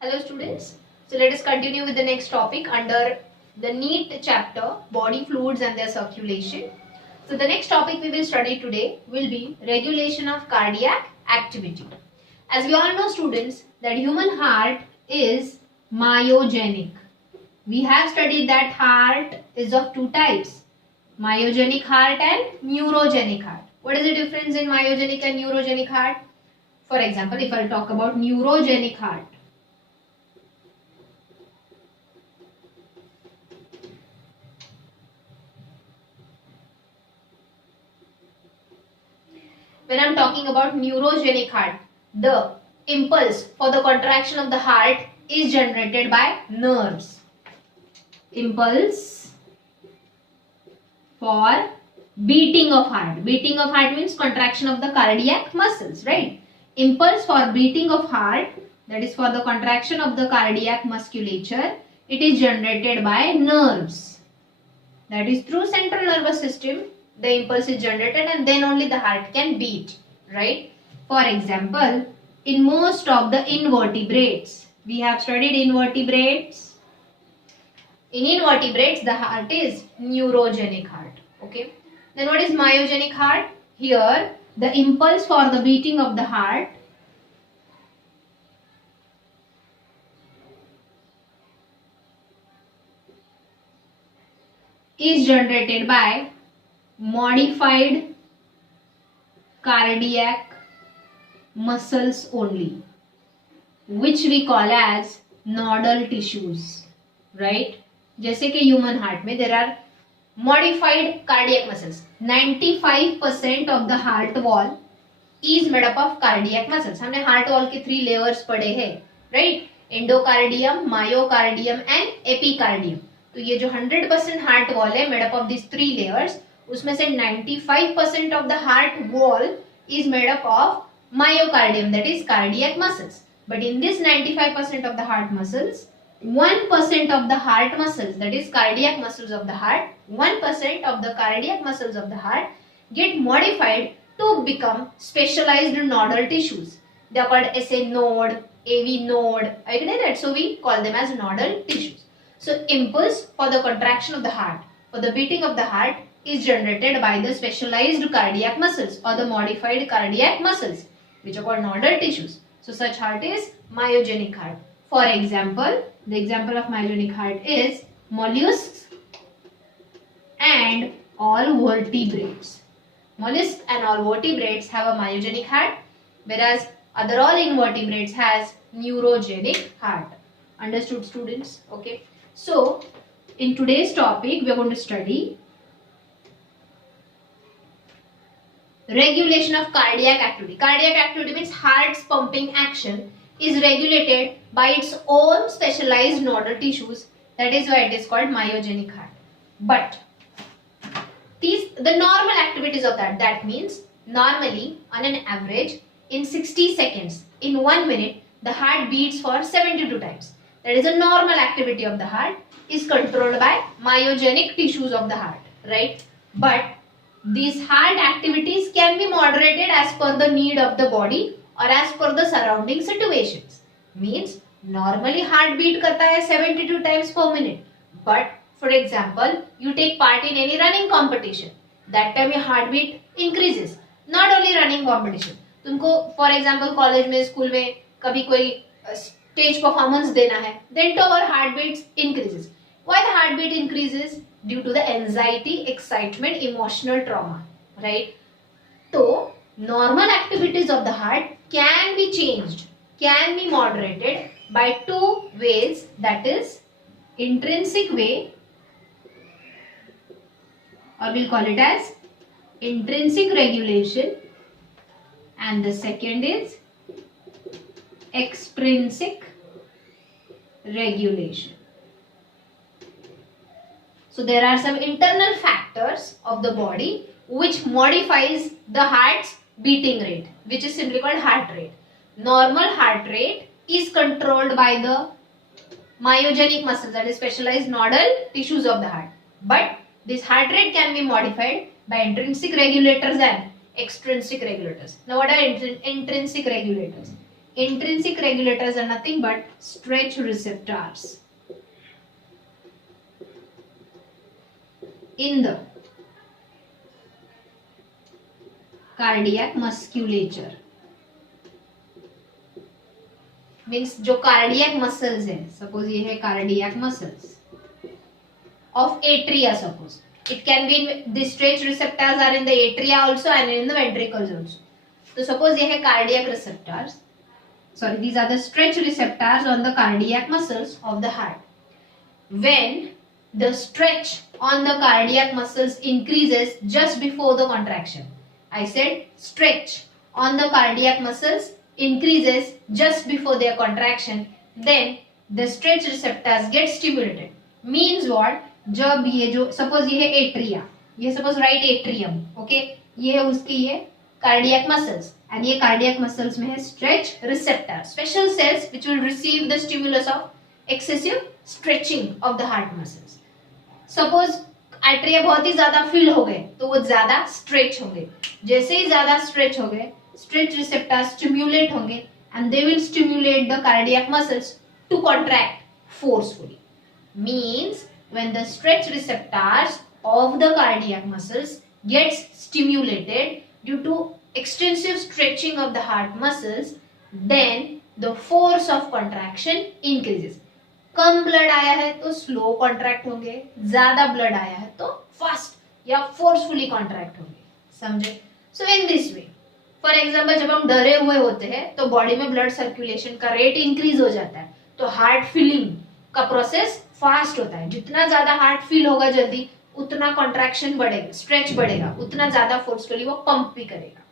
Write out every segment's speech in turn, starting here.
Hello students. So let us continue with the next topic under the NEAT chapter, body fluids and their circulation. So the next topic we will study today will be regulation of cardiac activity. As we all know students that human heart is myogenic. We have studied that heart is of two types, myogenic heart and neurogenic heart. What is the difference in myogenic and neurogenic heart? For example, if I talk about neurogenic heart, when I'm talking about neurogenic heart, the impulse for the contraction of the heart is generated by nerves. Impulse for beating of heart. Beating of heart means contraction of the cardiac muscles, right? Impulse for beating of heart, that is for the contraction of the cardiac musculature, it is generated by nerves. That is through central nervous system. The impulse is generated and then only the heart can beat, right? For example, in most of the invertebrates, we have studied invertebrates. In invertebrates, the heart is neurogenic heart, okay? Then what is myogenic heart? Here, the impulse for the beating of the heart is generated by modified cardiac muscles only, which we call as nodal tissues, right? जैसे कि human heart में there are modified cardiac muscles. 95% of the heart wall is made up of cardiac muscles. हमने heart wall के 3 layers पढ़े हैं, right? Endocardium, myocardium and epicardium. तो ये जो 100% हार्ट वॉल है made up of this 3 layers, उसमें से 95% of the heart wall is made up of myocardium, that is cardiac muscles. But in this 95% of the heart muscles, 1% of the heart muscles, that is cardiac muscles of the heart, 1% of the cardiac muscles of the heart get modified to become specialized nodal tissues. They are called SA node, AV node. I get that? So we call them as nodal tissues. So impulse for the contraction of the heart, for the beating of the heart, is generated by the specialized cardiac muscles or the modified cardiac muscles, which are called nodal tissues. So such heart is myogenic heart. For example, the example of myogenic heart is mollusks and all vertebrates. Mollusks and all vertebrates have a myogenic heart, whereas other all invertebrates has neurogenic heart. Understood, students? Okay. So in today's topic, we are going to study regulation of cardiac activity. Cardiac activity means heart's pumping action is regulated by its own specialized nodal tissues. That is why it is called myogenic heart. But the normal activities of that means normally on an average in 60 seconds, in 1 minute, the heart beats for 72 times. That is a normal activity of the heart is controlled by myogenic tissues of the heart, right? But these heart activities can be moderated as per the need of the body or as per the surrounding situations. Means normally heart beat करता है 72 times per minute. But for example, you take part in any running competition. That time your heart beat increases. Not only running competition. तुमको for example college में, school में कभी कोई stage performance देना है. Then to our heart beats increases. Why the heart beat increases? Due to the anxiety, excitement, emotional trauma, right? So normal activities of the heart can be changed, can be moderated by 2 ways, that is intrinsic way, or we'll call it as intrinsic regulation, and the second is extrinsic regulation. So there are some internal factors of the body which modifies the heart's beating rate, which is simply called heart rate. Normal heart rate is controlled by the myogenic muscles, that is specialized nodal tissues of the heart. But this heart rate can be modified by intrinsic regulators and extrinsic regulators. Now what are intrinsic regulators? Intrinsic regulators are nothing but stretch receptors in the cardiac musculature. Means जो cardiac muscles है, suppose ये है cardiac muscles of atria, suppose it can be the stretch receptors are in the atria also and in the ventricles also. तो suppose ये है cardiac receptors, sorry, these are the stretch receptors on the cardiac muscles of the heart. When the stretch on the cardiac muscles increases just before the contraction, I said stretch on the cardiac muscles increases just before their contraction, then the stretch receptors get stimulated. Means what? जब ये जो suppose ये है atria, ये suppose right atrium, okay, ये है उसकी ये कार्डियक मसल्स एंड ये कार्डियक मसल्स में है stretch receptor, special cells which will receive the stimulus of excessive stretching of the heart muscles. Suppose atria बहुत ही ज्यादा फिल हो गए तो वो ज्यादा स्ट्रेच होंगे. जैसे ही ज्यादा स्ट्रेच हो गए, स्ट्रेच रिसेप्टर स्टिम्युलेट होंगे and they will stimulate the cardiac muscles to contract forcefully. Means when the stretch receptors of the cardiac muscles gets stimulated due to extensive stretching of the heart muscles, then the force of contraction increases. Come blood आया है तो slow contract होंगे, ज्यादा blood आया है तो fast या forcefully contract होंगे. समझे? So in this way, for example जब हम डरे हुए होते हैं तो बॉडी में ब्लड सर्कुलेशन का रेट इंक्रीज हो जाता है, तो हार्ट फिलिंग का प्रोसेस फास्ट होता है. जितना ज्यादा हार्ट फील होगा जल्दी, उतना कॉन्ट्रैक्शन बढ़ेगा, स्ट्रेच बढ़ेगा, उतना ज्यादा फोर्सफुली वो पंप भी करेगा.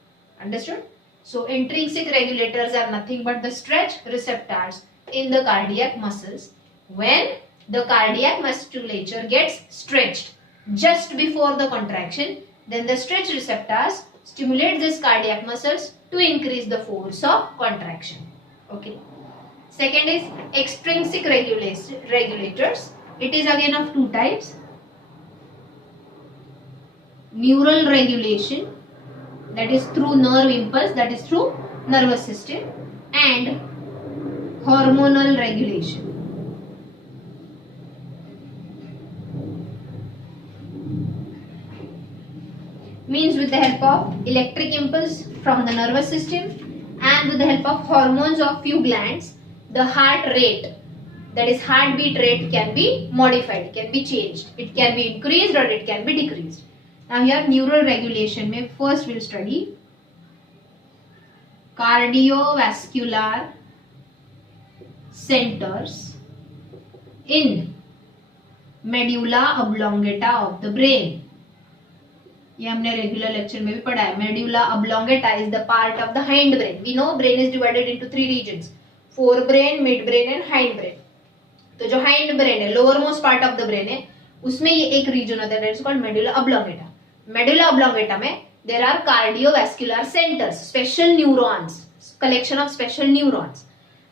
Understood? So intrinsic regulators are nothing but the stretch receptors in the cardiac muscles. When the cardiac musculature gets stretched just before the contraction, then the stretch receptors stimulate this cardiac muscles to increase the force of contraction. Okay. Second is extrinsic regulators. It is again of two types. Neural regulation, that is through nerve impulse, that is through nervous system, and hormonal regulation. Means with the help of electric impulse from the nervous system and with the help of hormones of few glands, the heart rate, that is heartbeat rate, can be modified, can be changed. It can be increased or it can be decreased. Now here neural regulation में first we'll study cardiovascular centers in medulla oblongata of the brain. ये हमने regular lecture में भी पढ़ा है. Medulla oblongata is the part of the hind brain. We know brain is divided into 3 regions, fore brain, mid brain and hind brain. तो जो hind brain है, lower most part of the brain है, उसमें ये एक region होता है that is called medulla oblongata. Medulla oblongata में there are cardiovascular centers, special neurons, collection of special neurons.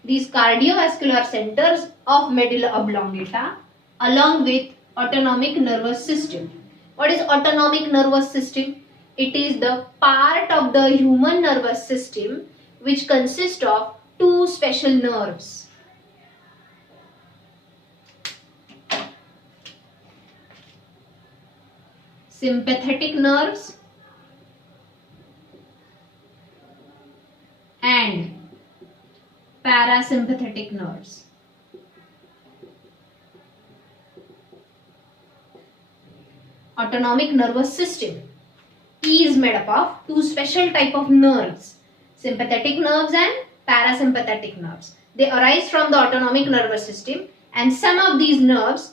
These cardiovascular centers of medulla oblongata along with autonomic nervous system. What is autonomic nervous system? It is the part of the human nervous system which consists of two special nerves. Sympathetic nerves and parasympathetic nerves. Autonomic nervous system is made up of two special type of nerves, sympathetic nerves and parasympathetic nerves. They arise from the autonomic nervous system and some of these nerves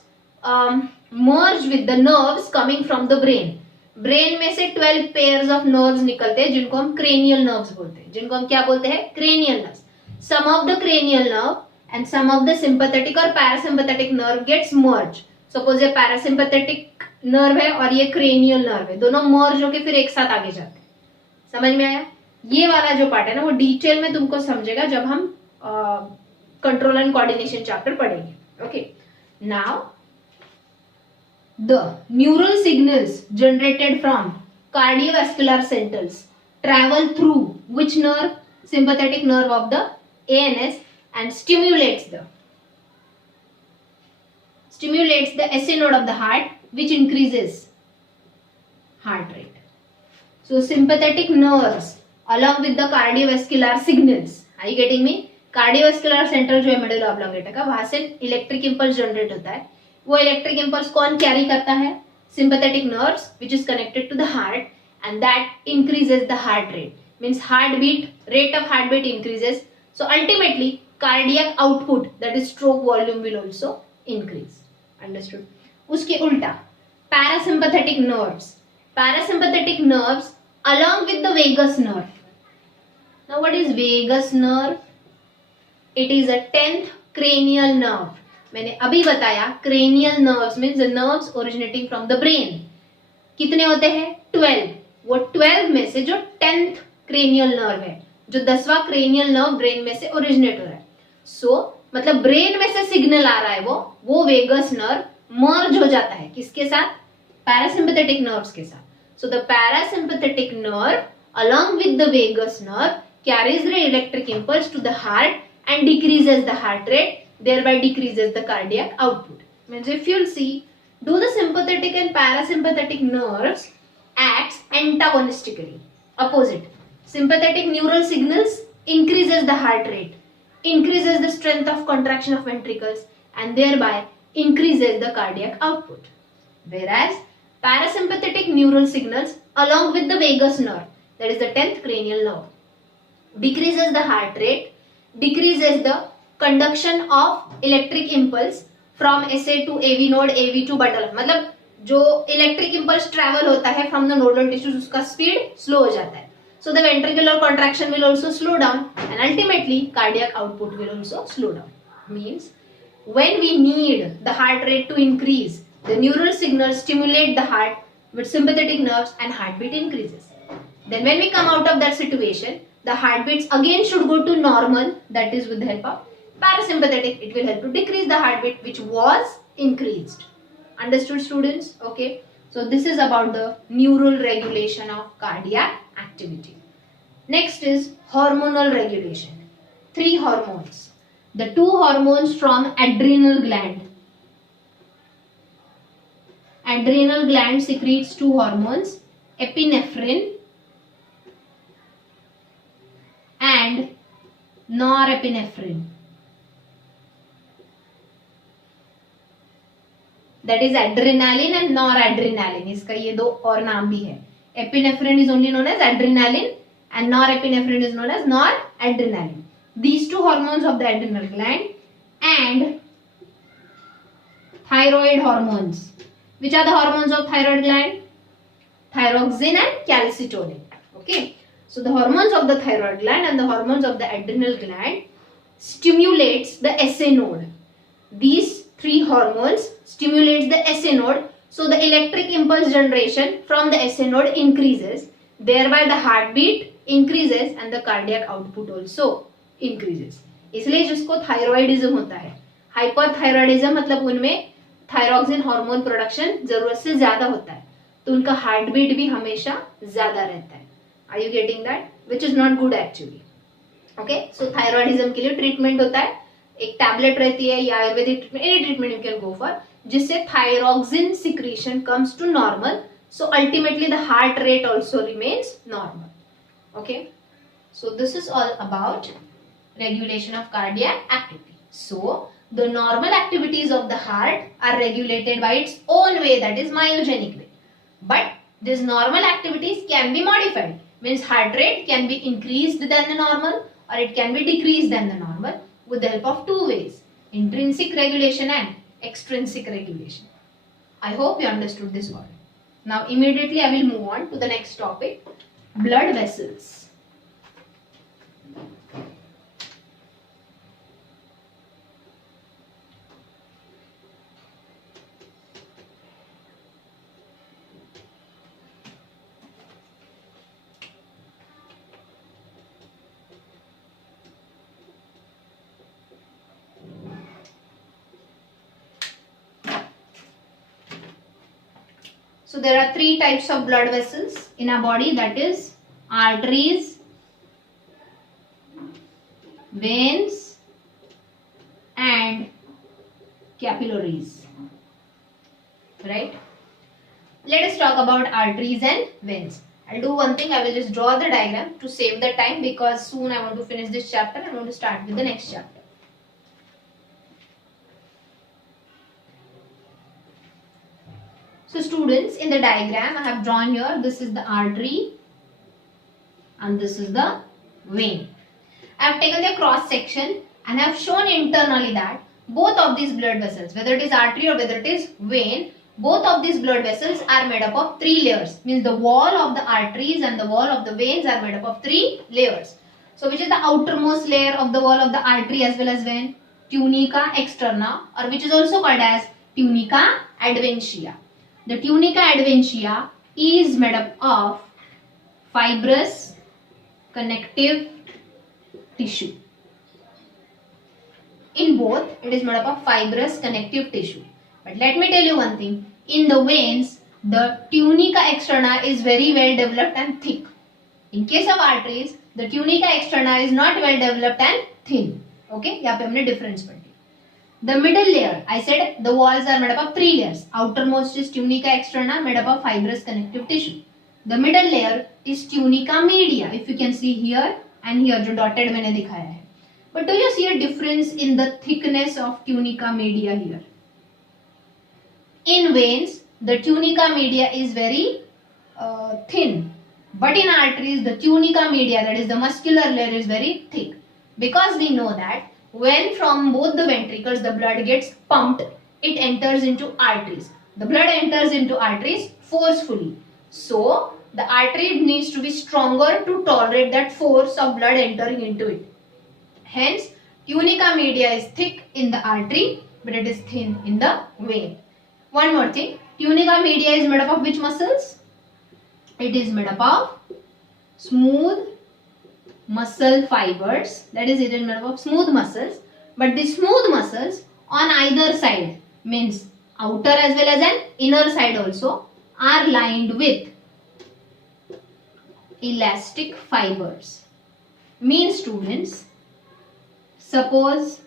merge with the nerves coming from the brain. Brain में से 12 pairs of nerves निकलते हैं जिनको हम cranial nerves बोलते हैं. जिनको हम क्या बोलते हैं? Cranial nerves. Some of the cranial nerve and some of the sympathetic or parasympathetic nerve gets merged. Suppose ये parasympathetic नर्व है और ये क्रेनियल नर्व है, दोनों मर्ज होके फिर एक साथ आगे जाते हैं. समझ में आया? ये वाला जो पार्ट है ना वो डिटेल में तुमको समझेगा जब हम कंट्रोल एंड कोऑर्डिनेशन चैप्टर पढ़ेंगे. Okay. Now the neural signals generated from cardiovascular centres travel through which nerve? Sympathetic nerve of the ANS and stimulates the SA node of the heart, which increases heart rate. So sympathetic nerves along with the cardiovascular signals, are you getting me? Cardiovascular centre जो है middle oblongata का, वहां से electric impulse generate होता है. वो electric impulse कौन carry करता है? Sympathetic nerves which is connected to the heart and that increases the heart rate. Means heart beat, rate of heart beat increases. So ultimately cardiac output that is stroke volume will also increase. Understood? उसके उल्टा parasympathetic nerves along with the vagus nerve. Now what is vagus nerve? It is a 10th cranial nerve. मैंने अभी बताया cranial nerves means the nerves originating from the brain. कितने होते हैं? 12. वो 12 में से जो 10th cranial nerve है, जो 10वां cranial nerve brain में से originate हो रहा है. So मतलब brain में से signal आ रहा है, वो vagus nerve merge हो जाता है किसके साथ? Parasympathetic nerves के साथ. So the parasympathetic nerve along with the vagus nerve carries the electric impulse to the heart and decreases the heart rate, thereby decreases the cardiac output. Means if you'll see, do the sympathetic and parasympathetic nerves acts antagonistically, opposite. Sympathetic neural signals increases the heart rate, increases the strength of contraction of ventricles and thereby increases the cardiac output. Whereas parasympathetic neural signals along with the vagus nerve, that is the 10th cranial nerve, decreases the heart rate, decreases the conduction of electric impulse from SA to AV node, AV to bundle. मतलब जो electric impulse travel होता है from the nodal tissues, उसका speed slow हो जाता है. So the ventricular contraction will also slow down and ultimately cardiac output will also slow down. Means when we need the heart rate to increase, the neural signals stimulate the heart with sympathetic nerves and heartbeat increases. Then when we come out of that situation, the heartbeats again should go to normal, that is with the help of parasympathetic. It will help to decrease the heartbeat which was increased. Understood, students? Okay. So this is about the neural regulation of cardiac activity. Next is hormonal regulation. 3 hormones. The 2 hormones from adrenal gland. Adrenal gland secretes 2 hormones, epinephrine and norepinephrine. That is adrenaline and noradrenaline. इसका ये 2 और नाम भी है. Epinephrine is only known as adrenaline and norepinephrine is known as noradrenaline. These 2 hormones of the adrenal gland and thyroid hormones. Which are the hormones of thyroid gland? Thyroxine and calcitonin. Okay. So the hormones of the thyroid gland and the hormones of the adrenal gland stimulates the SA node. These 3 hormones stimulates the SA node. So the electric impulse generation from the SA node increases. Thereby the heartbeat increases and the cardiac output also increases. इसलिए जिसको thyroidism होता है, hyperthyroidism मतलब उनमें thyroxine hormone production जरूरत से ज्यादा होता है, तो उनका हार्ट बीट भी हमेशा ज्यादा रहता है. Are you getting that? Which is not good actually. Okay. So thyroidism के लिए ट्रीटमेंट होता है, एक टैबलेट रहती है या Ayurvedic treatment, any treatment you can go for, जिससे thyroxine secretion comes to normal. So ultimately the heart rate also remains normal. Okay. So this is all about regulation of cardiac activity. So the normal activities of the heart are regulated by its own way, that is myogenic way. But these normal activities can be modified. Means heart rate can be increased than the normal or it can be decreased than the normal with the help of 2 ways: intrinsic regulation and extrinsic regulation. I hope you understood this one. Now immediately I will move on to the next topic, blood vessels. So there are 3 types of blood vessels in our body, that is arteries, veins and capillaries, right? Let us talk about arteries and veins. I'll do one thing, I will just draw the diagram to save the time, because soon I want to finish this chapter and I want to start with the next chapter. So students, in the diagram I have drawn here, this is the artery and this is the vein. I have taken the cross section and I have shown internally that both of these blood vessels, whether it is artery or whether it is vein, both of these blood vessels are made up of 3 layers. Means the wall of the arteries and the wall of the veins are made up of 3 layers. So which is the outermost layer of the wall of the artery as well as vein? Tunica externa, or which is also called as tunica adventitia. The tunica adventitia is made up of fibrous connective tissue. In both, it is made up of fibrous connective tissue. But let me tell you one thing. In the veins, the tunica externa is very well developed and thick. In case of arteries, the tunica externa is not well developed and thin. Okay, यहाँ पे हमने difference पढ़ी. The middle layer, I said the walls are made up of 3 layers. Outermost is tunica externa, made up of fibrous connective tissue. The middle layer is tunica media. If you can see here and here, जो dotted मैंने दिखाया है. But do you see a difference in the thickness of tunica media here? In veins, the tunica media is very thin. But in arteries, the tunica media, that is the muscular layer, is very thick. Because we know that when from both the ventricles the blood gets pumped, it enters into arteries. The blood enters into arteries forcefully. So, the artery needs to be stronger to tolerate that force of blood entering into it. Hence, tunica media is thick in the artery, but it is thin in the vein. One more thing, tunica media is made up of which muscles? It is made up of smooth muscle fibers. That is, it is made up of smooth muscles. But the smooth muscles on either side, means outer as well as an inner side also, are lined with elastic fibers. Means students, suppose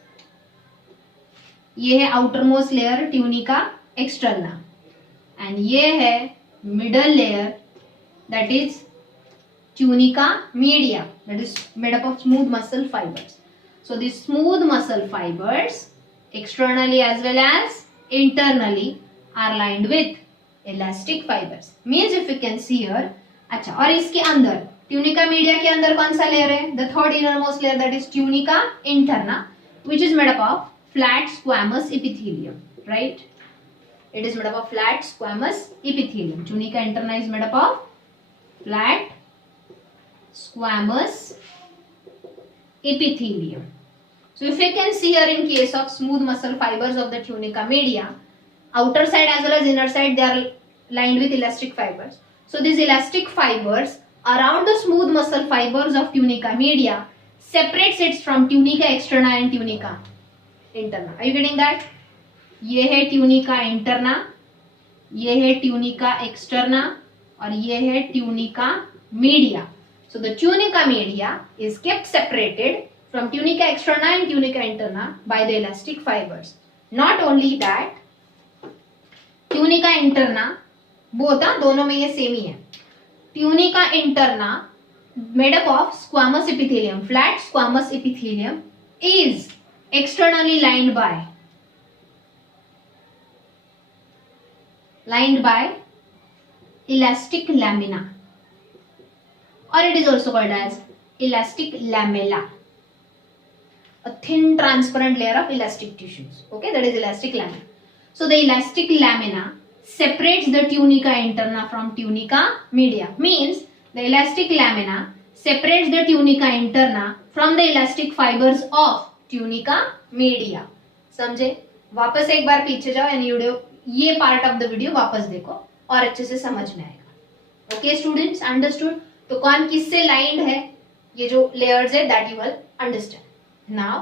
ये है outermost layer tunica externa and ये है middle layer, that is tunica media, that is made up of smooth muscle fibers. So these smooth muscle fibers externally as well as internally are lined with elastic fibers. Means if you can see here, अच्छा, और इसके अंदर tunica media के अंदर कौन सा layer है? The third innermost layer, that is tunica interna, which is made up of flat squamous epithelium, right? It is made up of flat squamous epithelium. Tunica interna is made up of flat squamous epithelium. So if you can see here, in case of smooth muscle fibers of the tunica media, outer side as well as inner side, they are lined with elastic fibers. So these elastic fibers around the smooth muscle fibers of tunica media separates it from tunica externa and tunica interna. Are you getting that? ये है tunica interna, ये है tunica externa और ये है tunica media. So the tunica media is kept separated from tunica externa and tunica interna by the elastic fibers. Not only that, tunica interna, both दोनों में ये सेम ही है. Tunica interna made up of squamous epithelium, flat squamous epithelium, is externally lined by elastic lamina, or it is also called as elastic lamella, a thin transparent layer of elastic tissues. Okay, that is elastic lamina. So the elastic lamina separates the tunica interna from tunica media. Means the elastic lamina separates the tunica interna from the elastic fibers of tunica media. समझे? वापस एक बार पीछे जाओ and ये part of the video वापस देखो और अच्छे से समझ में आएगा. Okay students, understood? तो कौन किससे लाइंड है, ये जो लेयर्स है, that you will understand. Now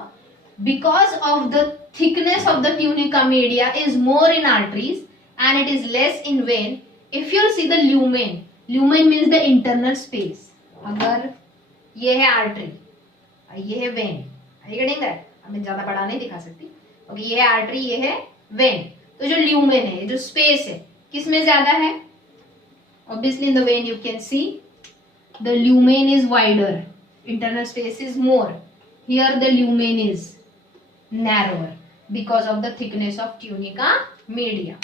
because of the thickness of the tunica media is more in arteries and it is less in vein. If you see the lumen means the internal space. अगर ये है artery, ये है vein, Are you getting that? अब मैं ज्यादा बड़ा नहीं दिखा सकती. ओके, ये है आर्टरी, ये है वेन. तो जो ल्यूमेन है, जो स्पेस है, किसमें ज्यादा है? Obviously in the vein you can see the lumen is wider, internal space is more. Here the lumen is narrower because of the thickness of tunica media.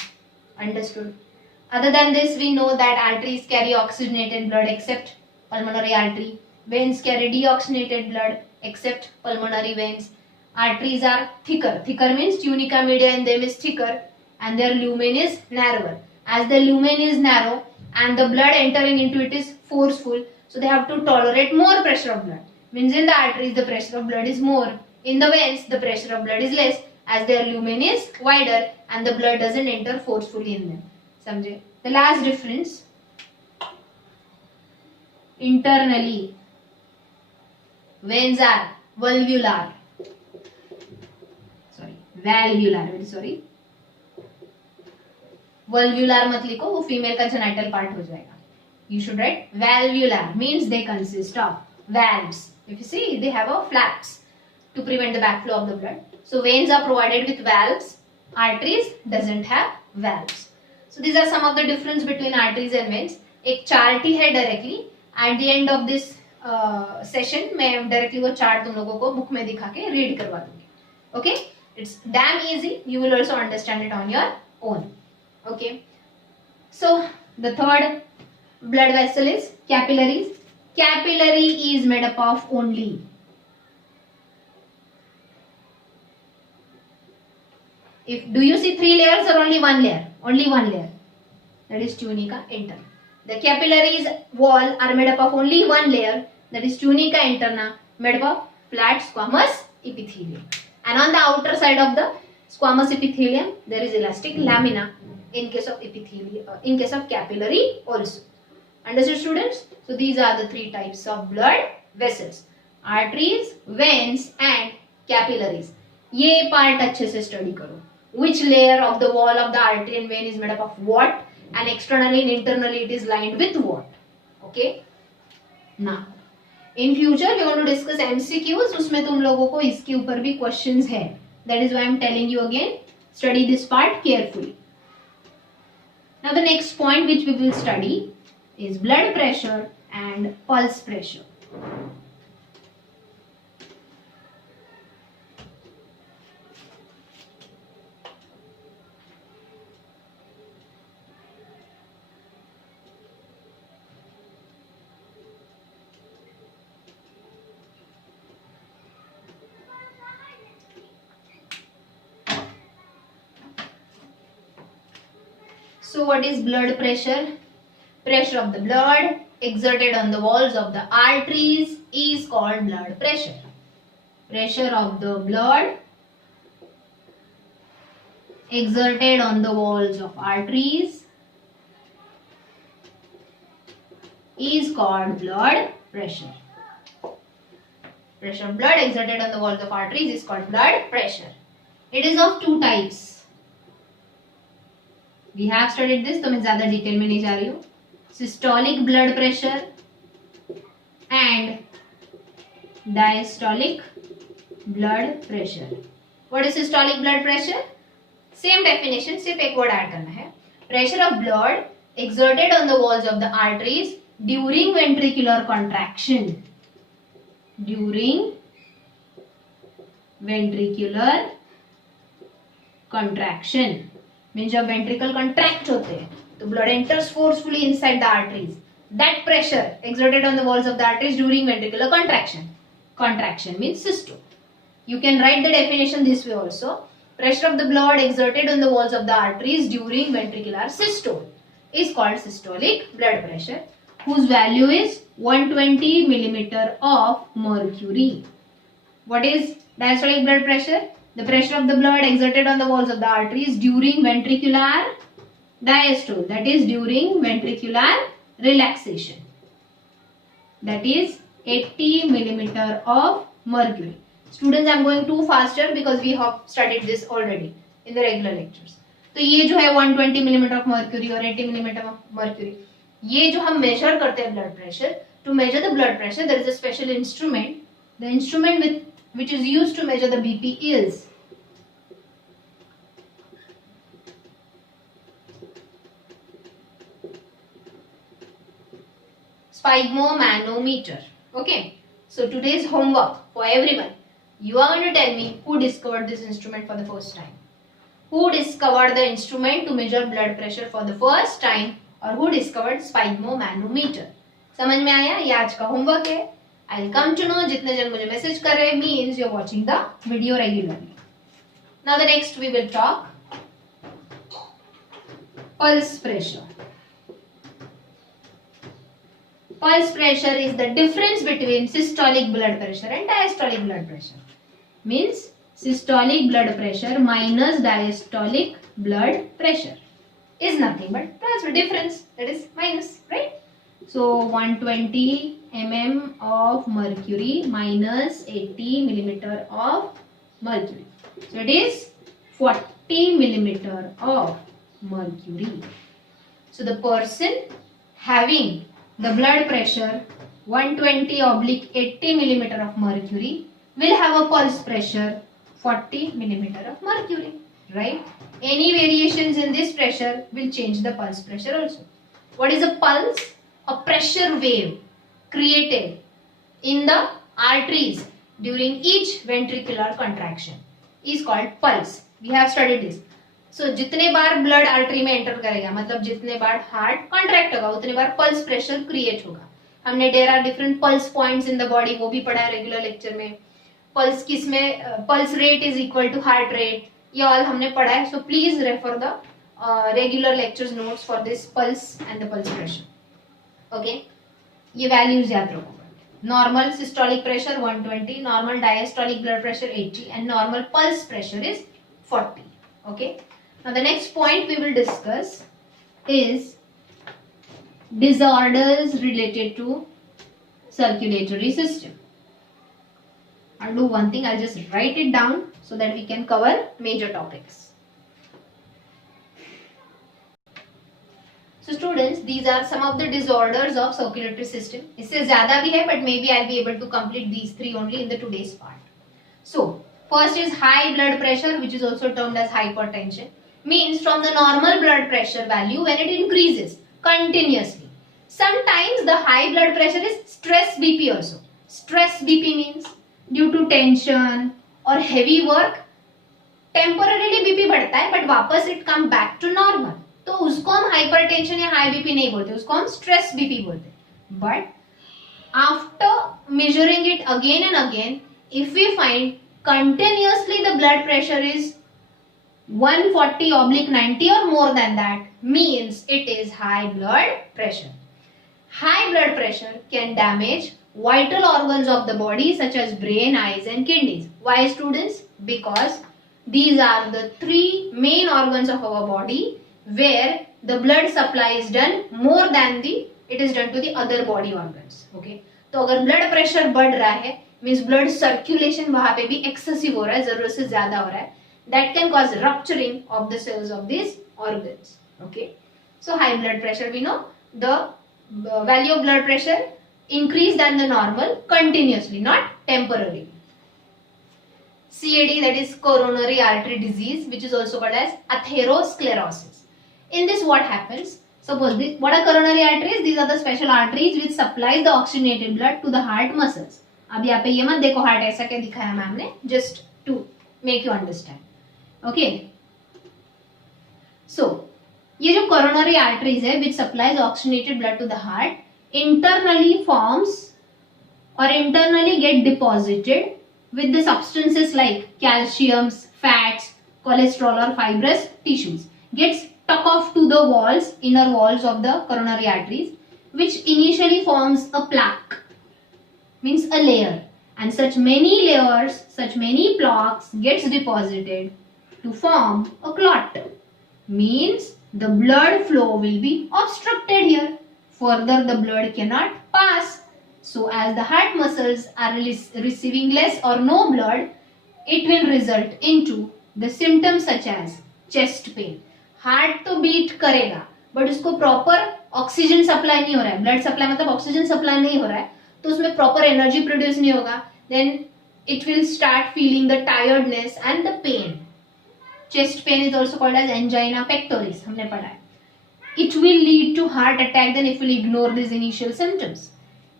Understood? Other than this, we know that arteries carry oxygenated blood except pulmonary artery. Veins carry deoxygenated blood except pulmonary veins. Arteries are thicker. Thicker means tunica media in them is thicker and their lumen is narrower. As the lumen is narrow and the blood entering into it is forceful, so they have to tolerate more pressure of blood. Means in the arteries the pressure of blood is more. In the veins the pressure of blood is less as their lumen is wider and the blood doesn't enter forcefully in them. समझे? The last difference, internally veins are valvular. Valvular मत लिखो, वो female का genital part हो जाएगा. You should write valvular means they consist of valves. If you see, they have a flaps to prevent the backflow of the blood. So veins are provided with valves. Arteries doesn't have valves. So these are some of the difference between arteries and veins. एक chart ही है directly. At the end of this session मैं directly वो chart तुम लोगों को book में दिखा के रीड करवा दूंगी. Okay? It's damn easy. You will also understand it on your own. Okay. So the third blood vessel is capillaries. Capillary is made up of only do you see 3 layers or only 1 layer? Only 1 layer. That is tunica interna. The capillaries wall are made up of only 1 layer. That is tunica interna, made up of flat squamous epithelium. And on the outer side of the squamous epithelium, there is elastic lamina. In case of epithelium, in case of capillary also. Understood, students? So these are the 3 types of blood vessels: arteries, veins, and capillaries. ये part अच्छे से study करो. Which layer of the wall of the artery and vein is made up of what, and externally and internally it is lined with what. Okay. Now, in future we are going to discuss MCQs. उसमें तुम लोगों को इसके ऊपर भी questions है. That is why I am telling you again. Study this part carefully. Now the next point which we will study is blood pressure and pulse pressure. So what is blood pressure? Pressure of the blood exerted on the walls of the arteries is called blood pressure. Pressure of the blood exerted on the walls of arteries is called blood pressure. Pressure of blood exerted on the walls of arteries is called blood pressure. It is of 2 types. We have studied this, तो मैं ज़्यादा detail में नहीं जा रही हूँ. Systolic blood pressure and diastolic blood pressure. What is systolic blood pressure? Same definition, सिर्फ एक word add करना है. Pressure of blood exerted on the walls of the arteries during ventricular contraction. During ventricular contraction. Means जब ventricle contract होते हैं तो blood enters forcefully inside the arteries. That pressure exerted on the walls of the arteries during ventricular contraction. Contraction means systole. You can write the definition this way also. Pressure of the blood exerted on the walls of the arteries during ventricular systole is called systolic blood pressure, whose value is 120 millimeter of mercury. What is diastolic blood pressure? The pressure of the blood exerted on the walls of the arteries during ventricular diastole, that is during ventricular relaxation. That is 80 millimeter of mercury. Students, I am going too faster because we have studied this already in the regular lectures. तो ये जो है 120 millimeter of mercury और 80 millimeter of mercury, ये जो हम measure करते हैं blood pressure. To measure the blood pressure, there is a special instrument. The instrument with which is used to measure the BP is sphygmomanometer. Okay, so today's homework for everyone, you are going to tell me who discovered this instrument for the first time. Who discovered the instrument to measure blood pressure for the first time, और who discovered sphygmomanometer. समझ में आया? ये आज का homework है. I'll come to know. जितने जन मुझे मैसेज कर रहे means you're watching the video regularly. Now the next we will talk pulse pressure. Pulse pressure is the difference between systolic blood pressure and diastolic blood pressure. Means systolic blood pressure minus diastolic blood pressure is nothing but that's the difference, that is minus, right? So 120 mm of mercury minus 80 millimeter of mercury. So it is 40 millimeter of mercury. So the person having the blood pressure 120/80 millimeter of mercury will have a pulse pressure 40 millimeter of mercury, right? Any variations in this pressure will change the pulse pressure also. What is a pulse? A pressure wave created in the arteries during each ventricular contraction is called pulse. We have studied this. So जितने बार blood artery में enter करेगा, मतलब जितने बार heart contract होगा उतने बार pulse pressure create होगा. हमने there are different pulse points in the body, वो भी पढ़ा है रेगुलर लेक्चर में. पल्स किस में, pulse rate is equal to heart rate, ये ऑल हमने पढ़ा है. So please refer the regular lectures notes for this pulse and the pulse pressure. Okay, ये वैल्यूज याद रखो. Normal systolic pressure 120, normal diastolic blood pressure 80 and normal pulse pressure is 40. Okay. Now the next point we will discuss is disorders related to circulatory system. I'll do one thing, I'll just write it down so that we can cover major topics. So students, these are some of the disorders of circulatory system. इससे ज़्यादा भी है, but maybe I'll be able to complete these three only in the today's part. So first is high blood pressure, which is also termed as hypertension. Means from the normal blood pressure value when it increases continuously. Sometimes the high blood pressure is stress BP also. Stress BP means due to tension or heavy work temporarily BP बढ़ता है, but वापस it come back to normal. तो उसको हम hypertension या high BP नहीं बोलते, उसको हम stress BP बोलते. But after measuring it again and again, if we find continuously the blood pressure is 140/90 or more than that, means it is high blood pressure. High blood pressure can damage vital organs of the body such as brain, eyes and kidneys. Why students? Because these are the three main organs of our body where the blood supply is done more than it is done to the other body organs. Okay, तो अगर blood pressure बढ़ रहा है means blood circulation वहाँ पे भी excessive हो रहा है, जरूरत से ज्यादा हो रहा है. That can cause rupturing of the cells of these organs. Okay, so high blood pressure, we know the value of blood pressure increase than the normal continuously, not temporarily. CAD, that is coronary artery disease, which is also called as atherosclerosis. In this what happens? Suppose this, what are coronary arteries? These are the special arteries which supplies the oxygenated blood to the heart muscles. अब यहाँ पे ये मत देखो heart ऐसा क्या दिखाया ma'am ने, just to make you understand. Okay, so ये जो coronary arteries है which supplies oxygenated blood to the heart internally forms or internally get deposited with the substances like calciums, fats, cholesterol or fibrous tissues, gets stuck off to the walls, inner walls of the coronary arteries, which initially forms a plaque, means a layer, and such many layers, such many plaques gets deposited to form a clot, means the blood flow will be obstructed here. Further the blood cannot pass. So as the heart muscles are receiving less or no blood, it will result into the symptoms such as chest pain. Heart तो beat करेगा but उसको proper oxygen supply नहीं हो रहा है, blood supply मतलब oxygen supply नहीं हो रहा है, तो उसमें प्रॉपर एनर्जी प्रोड्यूस नहीं होगा. Then it will start feeling the tiredness and the pain. Chest pain is also called as angina pectoris, हमने पढ़ा है. It will lead to heart attack then if we ignore these initial symptoms.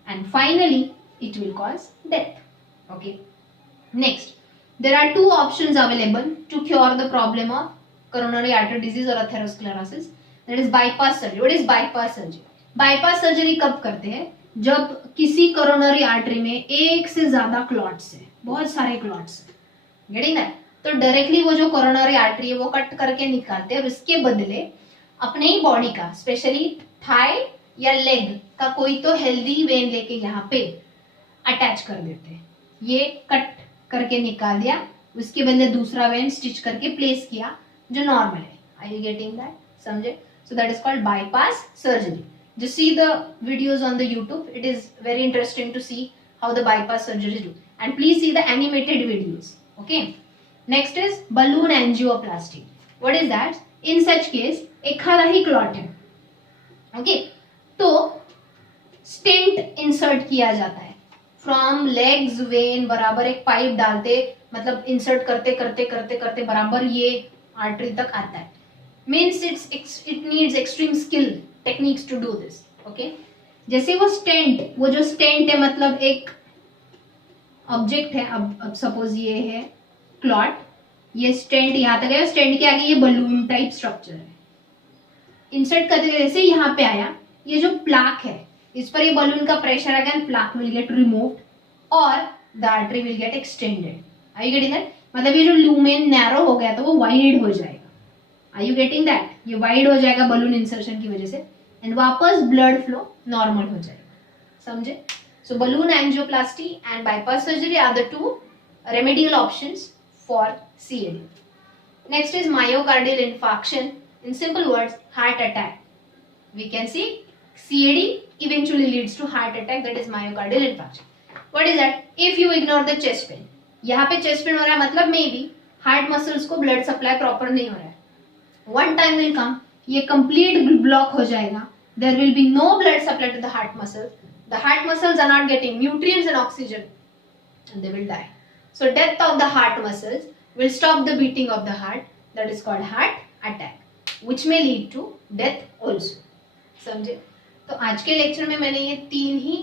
And finally, it will cause death. Okay. Next, there are two options available to cure the problem of coronary artery disease or atherosclerosis. That is bypass surgery. What is bypass surgery? Bypass surgery कब करते हैं? जब किसी coronary artery में एक से ज्यादा clots है, बहुत सारे क्लॉट्स है, गेटिंग दैट? तो डायरेक्टली वो जो कोरोनरी आर्टरी है वो कट करके निकालते हैं और इसके बदले अपने ही बॉडी का, स्पेशली थाई या लेग का कोई तो हेल्दी वेन लेके यहाँ पे अटैच कर देते हैं. ये कट करके निकाल दिया, उसके बदले दूसरा वेन स्टिच करके प्लेस किया जो नॉर्मल है. Are you getting that? समझे? So that is called bypass surgery. Just see the videos on the YouTube. It is very interesting to see how the bypass surgery do. And please see the animated videos. Okay. Next is balloon angioplasty. What is that? In such case, एखादा ही clot है. Okay. तो stent insert किया जाता है. From legs when बराबर एक pipe डालते, मतलब इंसर्ट करते करते करते करते बराबर ये आर्टरी तक आता है. Means it needs extreme skill techniques to do this. Okay. जैसे वो स्टेंट, वो जो स्टेंट है मतलब एक ऑब्जेक्ट है. अब सपोज ये है क्लॉट, ये स्टेंट यहाँ तक है, स्टेंट के आगे ये बलून टाइप स्ट्रक्चर है. इंसर्ट करते जैसे यहाँ पे आया, ये जो प्लाक है इस पर ये बलून का प्रेशर आएगा and plaque will get removed और the artery will get extended. Are you getting that? मतलब ये जो लूमेन नैरो हो गया तो वो वाइड हो जाएगा. Are you getting that? ये वाइड हो जाएगा बलून इंसर्शन की वजह से एंड वापस ब्लड फ्लो नॉर्मल हो जाएगा. समझे? So balloon angioplasty and bypass surgery are the two remedial options for CAD. Next is myocardial infarction. In simple words, heart attack. We can see CAD eventually leads to heart attack, that is myocardial infarction. What is that? If you ignore the chest pain. यहाँ पे chest pain हो रहा है मतलब may be heart muscles को blood supply proper नहीं हो रहा है. One time will come, ये complete block हो जाएगा. There will be no blood supply to the heart muscles. The heart muscles are not getting nutrients and oxygen, and they will die. So death of the heart muscles will stop the beating of the heart. That is called heart attack, which may lead to death also. समझे? तो आज के lecture में मैंने ये तीन ही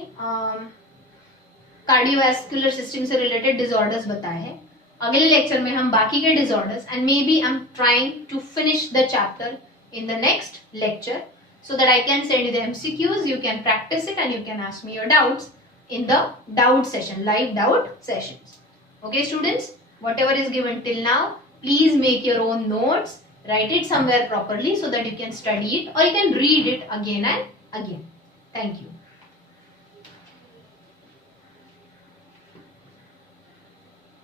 cardiovascular system से रिलेटेड डिसऑर्डर्स बताए हैं. अगले लेक्चर में हम बाकी के disorders and maybe I am trying to finish the chapter in the next lecture so that I can send you the MCQs, you can practice it and you can ask me your doubts in the doubt session, live doubt sessions. Okay students, whatever is given till now, please make your own notes, write it somewhere properly so that you can study it or you can read it again and again. Thank you.